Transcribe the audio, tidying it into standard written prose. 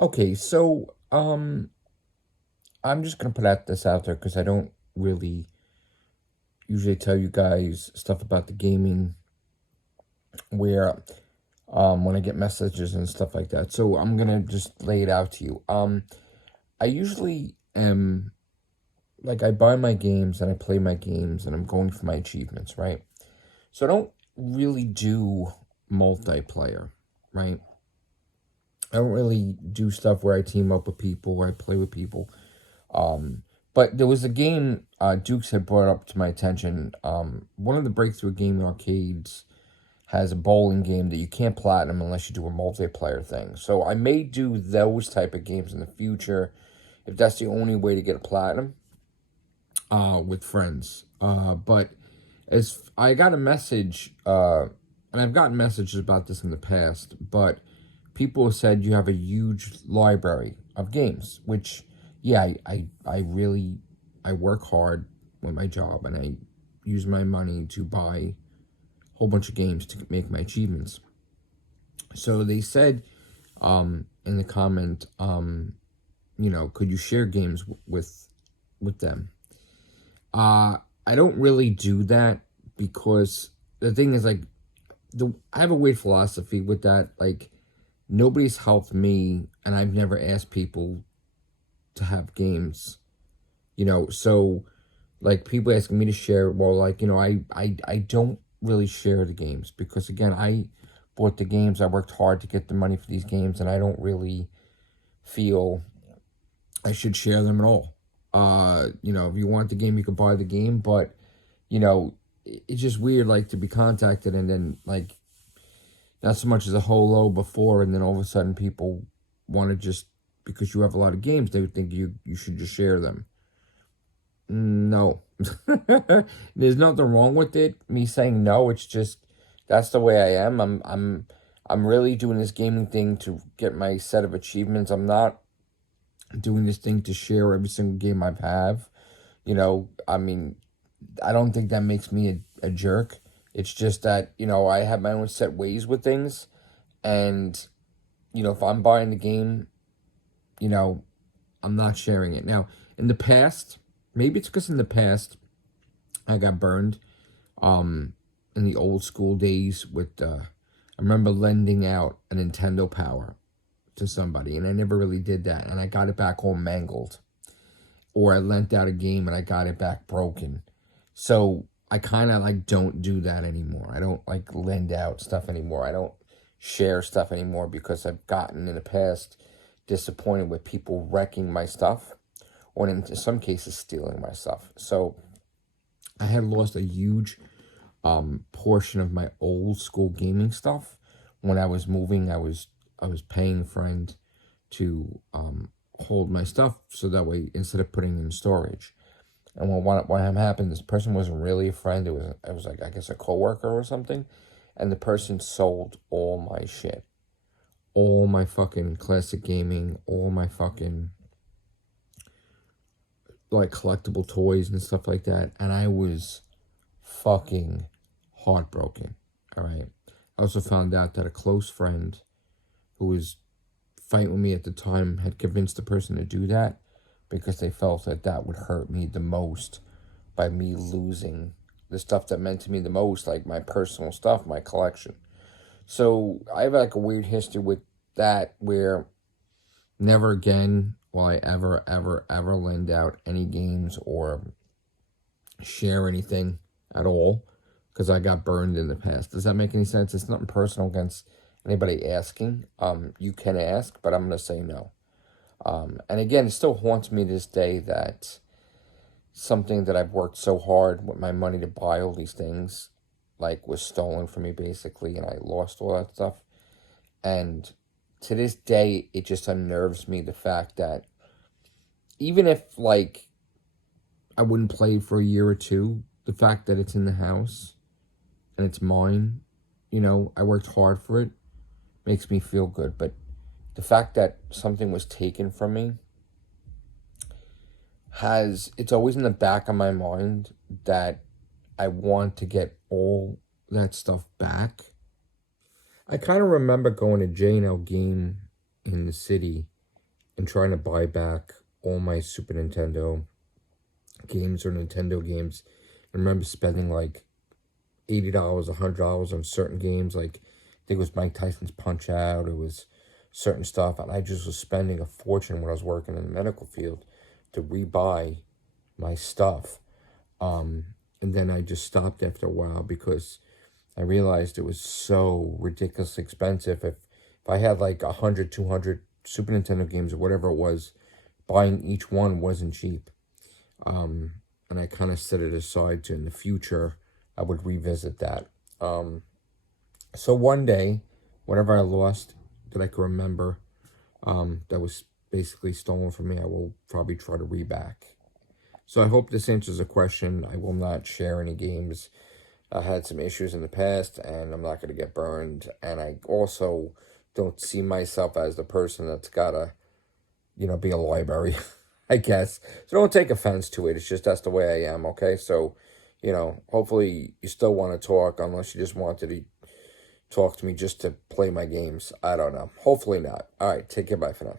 Okay, so I'm just gonna put out this out there because I don't really usually tell you guys stuff about the gaming where when I get messages and stuff like that. So I'm gonna just lay it out to you. I usually am like I buy my games and I play my games and I'm going for my achievements, right? So I don't really do multiplayer, right? I don't really do stuff where I team up with people, where I play with people. Um, but there was a game Dukes had brought up to my attention. One of the Breakthrough Gaming arcades has a bowling game that you can't platinum unless you do a multiplayer thing. So I may do those type of games in the future if that's the only way to get a platinum with friends. But as I got a message, and I've gotten messages about this in the past, but people said you have a huge library of games, which, yeah, I really, I work hard with my job and I use my money to buy a whole bunch of games to make my achievements. So they said, in the comment, could you share games with them? I don't really do that because the thing is like I have a weird philosophy with that. Like nobody's helped me, and I've never asked people to have games. So like people asking me to share. Well, like I don't really share the games because again I bought the games. I worked hard to get the money for these games, and I don't really feel I should share them at all. If you want the game, you can buy the game, but it's just weird, like to be contacted and then like not so much as a hello before, and then all of a sudden people want to just because you have a lot of games, they would think you should just share them. No, there's nothing wrong with it. Me saying no, it's just that's the way I am. I'm really doing this gaming thing to get my set of achievements. I'm not doing this thing to share every single game I have. I mean, I don't think that makes me a jerk. It's just that, I have my own set ways with things. And, if I'm buying the game, you know, I'm not sharing it. Now, in the past, maybe it's because in the past I got burned in the old school days with, I remember lending out a Nintendo Power to somebody, and I never really did that. And I got it back all mangled. Or I lent out a game and I got it back broken. So I kind of like don't do that anymore. I don't like lend out stuff anymore. I don't share stuff anymore because I've gotten in the past disappointed with people wrecking my stuff or in some cases stealing my stuff. So I had lost a huge portion of my old school gaming stuff when I was moving. I was paying a friend to hold my stuff so that way instead of putting it in storage. And what happened, this person wasn't really a friend. It was like I guess a coworker or something, and the person sold all my shit, all my fucking classic gaming, all my fucking like collectible toys and stuff like that, and I was fucking heartbroken. All right. I also found out that a close friend who was fighting with me at the time had convinced the person to do that because they felt that that would hurt me the most by me losing the stuff that meant to me the most, like my personal stuff, my collection. So I have like a weird history with that where never again will I ever, ever, ever lend out any games or share anything at all because I got burned in the past. Does that make any sense? It's nothing personal against anybody asking. You can ask, but I'm going to say no. And again, it still haunts me to this day that something that I've worked so hard with my money to buy all these things, like, was stolen from me basically, and I lost all that stuff. And to this day, it just unnerves me the fact that even if, like, I wouldn't play for a year or two, the fact that it's in the house and it's mine, I worked hard for it, makes me feel good. But the fact that something was taken from me it's always in the back of my mind that I want to get all that stuff back. I kind of remember going to J&L game in the city and trying to buy back all my Super Nintendo games or Nintendo games. I remember spending like $80, $100 on certain games. Like, I think it was Mike Tyson's Punch Out. It was certain stuff. And I just was spending a fortune when I was working in the medical field to rebuy my stuff. And then I just stopped after a while because I realized it was so ridiculously expensive. If I had like 100, 200 Super Nintendo games or whatever it was, buying each one wasn't cheap. And I kind of set it aside to in the future, I would revisit that. So one day, whatever I lost that I can remember, that was basically stolen from me, I will probably try to reback. So I hope this answers the question. I will not share any games. I had some issues in the past, and I'm not going to get burned. And I also don't see myself as the person that's got to, be a library, I guess. So don't take offense to it. It's just that's the way I am, okay? So, hopefully you still want to talk, unless you just wanted to talk to me just to play my games. I don't know. Hopefully not. All right, take care. Bye for now.